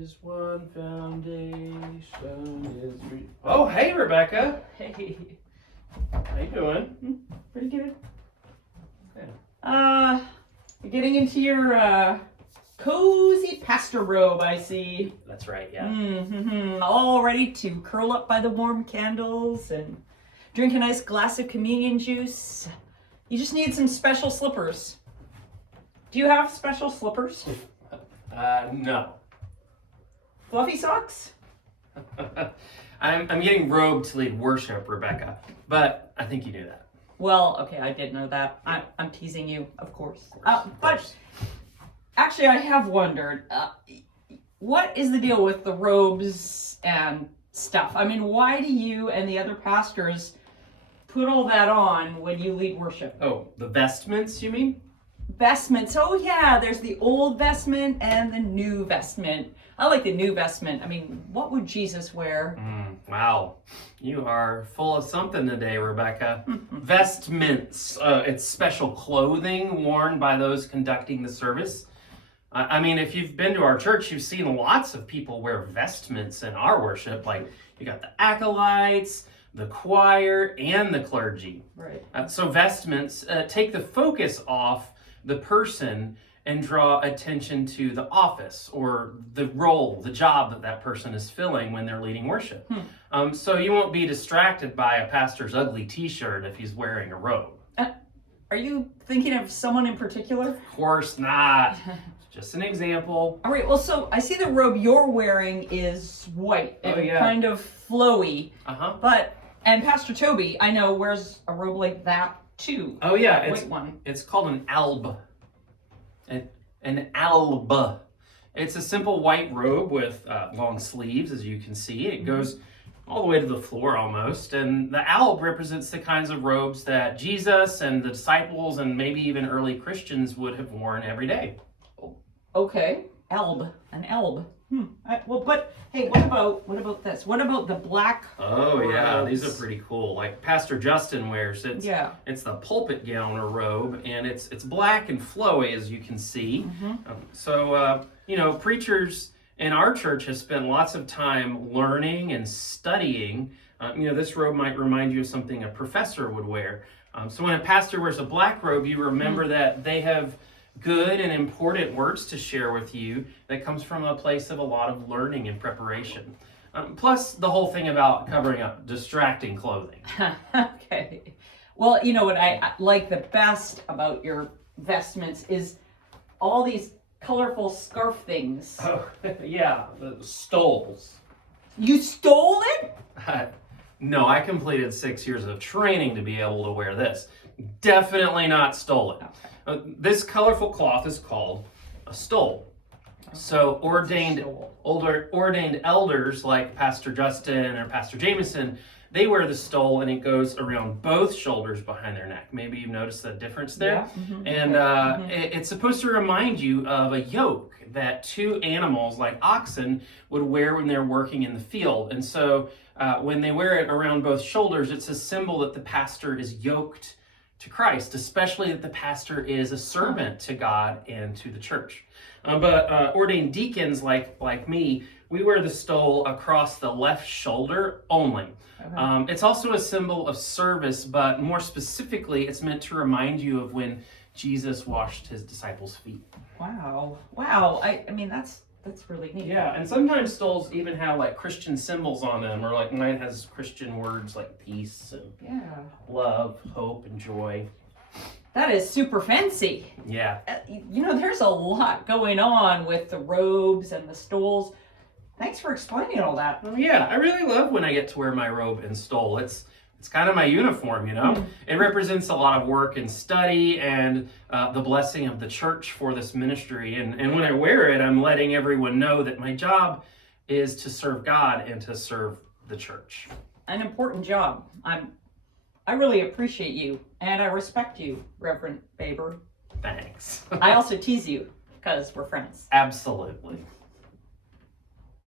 is one foundation is three. Oh, hey, Rebecca. Hey. How you doing? Pretty good. Yeah. You're getting into your cozy pastor robe, I see. That's right, yeah. Mm-hmm. All ready to curl up by the warm candles and drink a nice glass of communion juice. You just need some special slippers. Do you have special slippers? No. Fluffy socks? I'm getting robed to lead worship, Rebecca, but I think you knew that. Well, okay, I did know that. I'm teasing you, of course. Of course. Actually, I have wondered, what is the deal with the robes and stuff? I mean, why do you and the other pastors put all that on when you lead worship? Oh, the vestments, you mean? Vestments. Oh, yeah, there's the old vestment and the new vestment. I like the new vestment. I mean, what would Jesus wear? Wow, you are full of something today, Rebecca. Vestments. It's special clothing worn by those conducting the service. I mean, if you've been to our church, you've seen lots of people wear vestments in our worship. Like, you got the acolytes, the choir, and the clergy. Right. So vestments take the focus off the person and draw attention to the office or the role, the job that person is filling when they're leading worship. So you won't be distracted by a pastor's ugly t-shirt if he's wearing a robe. Are you thinking of someone in particular? Of course not. Just an example. All right, well, so I see the robe you're wearing is white and kind of flowy. And Pastor Toby, I know, wears a robe like that too. Oh yeah, it's called an alb. An alb. It's a simple white robe with long sleeves, as you can see. It goes all the way to the floor almost. And the alb represents the kinds of robes that Jesus and the disciples and maybe even early Christians would have worn every day. Okay, an alb. But hey, what about this? What about the black robes? Yeah, these are pretty cool. Like Pastor Justin wears it. Yeah. It's the pulpit gown or robe, and it's black and flowy, as you can see. Preachers in our church have spent lots of time learning and studying. This robe might remind you of something a professor would wear. So when a pastor wears a black robe, you remember that they have good and important words to share with you that comes from a place of a lot of learning and preparation. Plus the whole thing about covering up distracting clothing. Okay. Well, you know what I like the best about your vestments is all these colorful scarf things. Oh, yeah, the stoles. You stole it? No, I completed 6 years of training to be able to wear this. Definitely not stolen. Okay. This colorful cloth is called a stole. Okay. So ordained elders like Pastor Justin or Pastor Jameson, they wear the stole and it goes around both shoulders behind their neck. Maybe you've noticed the difference there. Yeah. It's supposed to remind you of a yoke that two animals like oxen would wear when they're working in the field. And so when they wear it around both shoulders, it's a symbol that the pastor is yoked to Christ, especially that the pastor is a servant to God and to the church. But ordained deacons like me, we wear the stole across the left shoulder only. It's also a symbol of service, but more specifically, it's meant to remind you of when Jesus washed his disciples' feet. Wow. I mean, that's really neat. Yeah, and sometimes stoles even have like Christian symbols on them, or like mine has Christian words like peace and love, hope, and joy. That is super fancy. Yeah. There's a lot going on with the robes and the stoles. Thanks for explaining all that. Oh, yeah, I really love when I get to wear my robe and stole. It's kind of my uniform, you know? It represents a lot of work and study and the blessing of the church for this ministry. And when I wear it, I'm letting everyone know that my job is to serve God and to serve the church. An important job. I really appreciate you and I respect you, Reverend Baber. Thanks. I also tease you because we're friends. Absolutely.